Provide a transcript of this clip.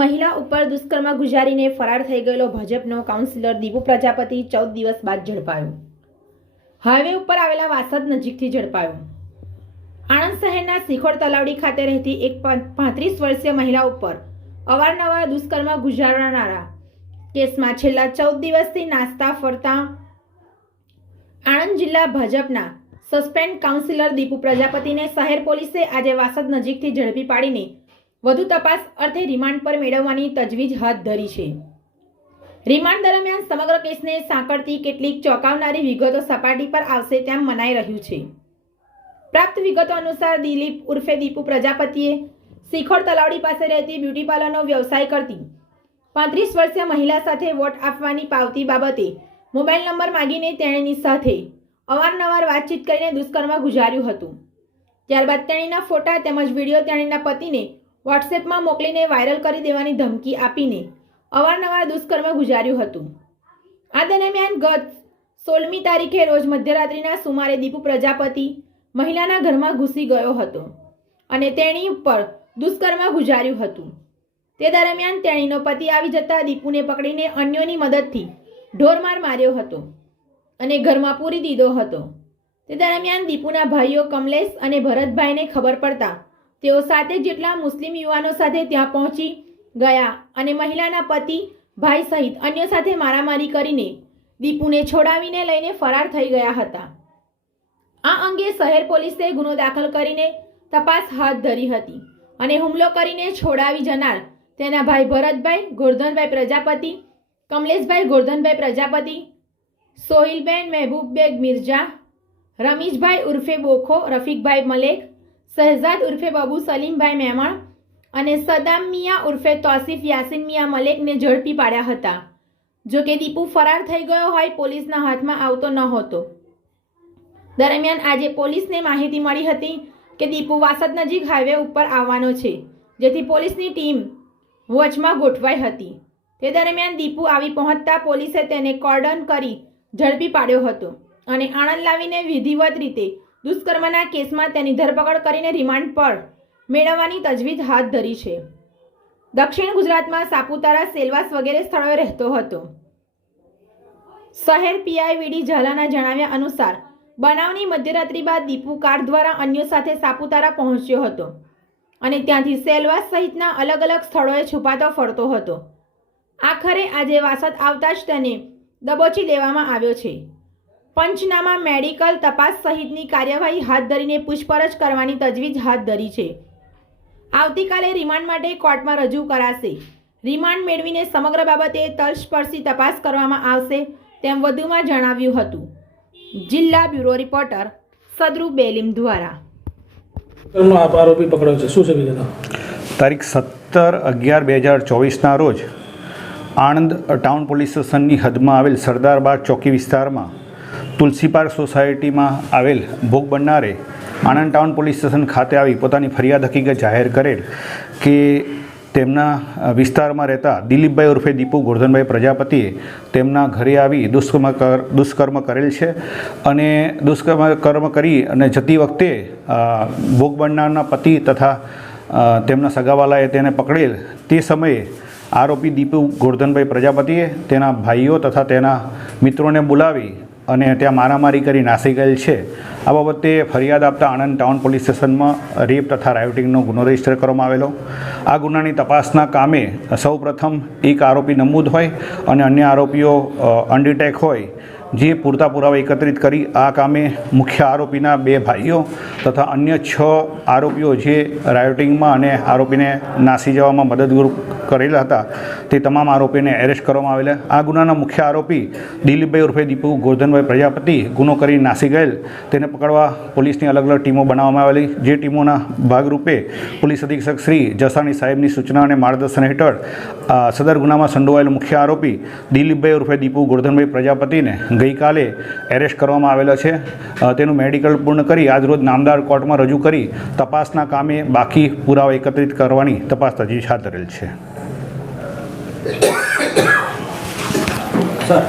મહિલા ઉપર દુષ્કર્મ ગુજારીને ફરાર થઈ ગયેલો ભાજપનો કાઉન્સિલર દીપુ પ્રજાપતિ 14 દિવસ બાદ ઝડપાયો। હાઈવે ઉપર આવેલા વાસદ નજીકથી ઝડપાયો। આણંદ શહેરના શિખોર તલાવડી ખાતે રહેતી એક 35 વર્ષીય મહિલા ઉપર અવારનવાર દુષ્કર્મ ગુજારનારા કેસમાં છેલ્લા 14 દિવસથી નાસ્તા ફરતા આણંદ જિલ્લા ભાજપના સસ્પેન્ડ કાઉન્સિલર દીપુ પ્રજાપતિને શહેર પોલીસે આજે વાસદ નજીકથી ઝડપી પાડીને વધુ તપાસ અર્થે રિમાન્ડ પર મેળવવાની તજવીજ હાથ ધરી છે। રિમાન્ડ દરમિયાન સમગ્ર કેસને સાંકળતી કેટલીક ચોંકાવનારી વિગતો સપાટી પર આવશે તેમ મનાઈ રહ્યું છે। પ્રાપ્ત વિગતો અનુસાર દિલીપ ઉર્ફે દીપુ પ્રજાપતિએ શિખોર તલાવડી પાસે રહેતી બ્યુટી પાર્લરનો વ્યવસાય કરતી 35 વર્ષીય મહિલા સાથે વોટ આપવાની પાવતી બાબતે મોબાઈલ નંબર માંગીને તેણીની સાથે અવારનવાર વાતચીત કરીને દુષ્કર્મ ગુજાર્યું હતું। ત્યારબાદ તેણીના ફોટા તેમજ વિડીયો તેણીના પતિને વોટ્સએપમાં મોકલીને વાયરલ કરી દેવાની ધમકી આપીને અવારનવાર દુષ્કર્મ ગુજાર્યું હતું। આ દરમિયાન ગત 16મી તારીખે રોજ મધ્યરાત્રિના સુમારે દીપુ પ્રજાપતિ મહિલાના ઘરમાં ઘૂસી ગયો હતો અને તેણી ઉપર દુષ્કર્મ ગુજાર્યું હતું। તે દરમિયાન તેણીનો પતિ આવી જતા દીપુને પકડીને અન્યોની મદદથી ઢોરમાર માર્યો હતો અને ઘરમાં પૂરી દીધો હતો। તે દરમિયાન દીપુના ભાઈઓ કમલેશ અને ભરતભાઈને ખબર પડતા તેઓ 7 જેટલા મુસ્લિમ યુવાનો સાથે ત્યાં પહોંચી ગયા અને મહિલાના પતિ ભાઈ સહિત અન્યો સાથે મારામારી કરીને દીપુને છોડાવીને લઈને ફરાર થઈ ગયા હતા। આ અંગે શહેર પોલીસે ગુનો દાખલ કરીને તપાસ હાથ ધરી હતી અને હુમલો કરીને છોડાવી જનાર તેના ભાઈ ભરતભાઈ ગોરધનભાઈ પ્રજાપતિ, કમલેશભાઈ ગોરધનભાઈ પ્રજાપતિ, સોહિલબેન મહેબૂબબેગ મિર્જા, રમીશભાઈ ઉર્ફે બોખો રફીકભાઈ મલેક, શહેજાદ ઉર્ફે બાબુ સલીમભાઈ મેમણ અને સદામ મિયા ઉર્ફે તોસીફ યાસીન મિયા મલેકને ઝડપી પાડ્યા હતા। જો કે દીપુ ફરાર થઈ ગયો હોય પોલીસના હાથમાં આવતો નહોતો। દરમિયાન આજે પોલીસને માહિતી મળી હતી કે દીપુ વાસદ નજીક હાઈવે ઉપર આવવાનો છે, જેથી પોલીસની ટીમ વોચમાં ગોઠવાઈ હતી। તે દરમિયાન દીપુ આવી પહોંચતા પોલીસે તેને કોર્ડન કરી ઝડપી પાડ્યો હતો અને આણંદ લાવીને વિધિવત રીતે દુષ્કર્મના કેસમાં તેની ધરપકડ કરીને રિમાન્ડ પર મેળવવાની તજવીજ હાથ ધરી છે। દક્ષિણ ગુજરાતમાં સાપુતારા, સેલવાસ વગેરે સ્થળોએ રહેતો હતો। શહેર પીઆઈ વીડી ઝાલાના જણાવ્યા અનુસાર બનાવની મધ્યરાત્રિ બાદ દીપુ કાર દ્વારા અન્યો સાથે સાપુતારા પહોંચ્યો હતો અને ત્યાંથી સેલવાસ સહિતના અલગ અલગ સ્થળોએ છુપાતો ફરતો હતો। આખરે આજે વાસદ આવતા જ તેને દબોચી લેવામાં આવ્યો છે। પંચનામા, મેડિકલ તપાસ સહિતની કાર્યવાહી હાથ ધરીને પૂછપરછ કરવાની તજવીજ હાથ ધરી છે। આવતીકાલે રિમાન્ડ માટે કોર્ટમાં રજૂ કરાશે। રિમાન્ડ મેળવીને સમગ્ર બાબતે તલસ્પર્શી તપાસ કરવામાં આવશે તેમ વધુમાં જણાવ્યું હતું। જિલ્લા બ્યુરો રિપોર્ટર સદરુ બેલીમ દ્વારા। આરોપી પકડ્યો છે, શું છે વિગત? તારીખ 17/11/2024ના રોજ આણંદ ટાઉન પોલીસ સ્ટેશનની હદમાં આવેલ સરદારબાગ ચોકી વિસ્તારમાં તુલસી પાર્ક સોસાયટીમાં આવેલ ભોગ બનનારે આણંદ ટાઉન પોલીસ સ્ટેશન ખાતે આવી પોતાની ફરિયાદ હકીકત જાહેર કરેલ કે તેમના વિસ્તારમાં રહેતા દિલીપભાઈ ઉર્ફે દીપુ ગોરધનભાઈ પ્રજાપતિએ તેમના ઘરે આવી દુષ્કર્મ કરેલ છે અને દુષ્કર્મ કરી અને જતી વખતે ભોગ બનનારના પતિ તથા તેમના સગાવાલાએ તેને પકડેલ। તે સમયે આરોપી દીપુ ગોરધનભાઈ પ્રજાપતિએ તેના ભાઈઓ તથા તેના મિત્રોને બોલાવી અને ત્યાં મારામારી કરી નાસી ગયેલ છે। આ બાબતે ફરિયાદ આપતા આણંદ ટાઉન પોલીસ સ્ટેશનમાં રેપ તથા રાયોટિંગનો ગુનો રજીસ્ટર કરવામાં આવેલો। આ ગુનાની તપાસના કામે સૌપ્રથમ એક આરોપી નમૂદ હોય અને અન્ય આરોપીઓ અનડિટેક હોય જે પૂરતા પુરાવા એકત્રિત કરી આ કામે મુખ્ય આરોપીના 2 ભાઈઓ તથા અન્ય 6 આરોપીઓ જે રાયોટિંગમાં અને આરોપીને નાસી જવામાં મદદરૂપ કરેલા હતા તે તમામ આરોપીને એરેસ્ટ કરવામાં આવેલા। આ ગુનાના મુખ્ય આરોપી દિલીપભાઈ ઉર્ફે દીપુ ગોરધનભાઈ પ્રજાપતિ ગુનો કરી નાસી ગયેલ તેને પકડવા પોલીસની અલગ અલગ ટીમો બનાવવામાં આવેલી, જે ટીમોના ભાગરૂપે પોલીસ અધિક્ષક શ્રી જસાણી સાહેબની સૂચના અને માર્ગદર્શન હેઠળ સદર ગુનામાં સંડોવાયેલ મુખ્ય આરોપી દિલીપભાઈ ઉર્ફે દીપુ ગોરધનભાઈ પ્રજાપતિને ગઈકાલે એરેસ્ટ કરવામાં આવેલો છે। તેનું મેડિકલ પૂર્ણ કરી આજરોજ નામદાર કોર્ટમાં રજૂ કરી તપાસના કામે બાકી પુરાવા એકત્રિત કરવાની તપાસ તજવીજ હાથ ધરેલ છે।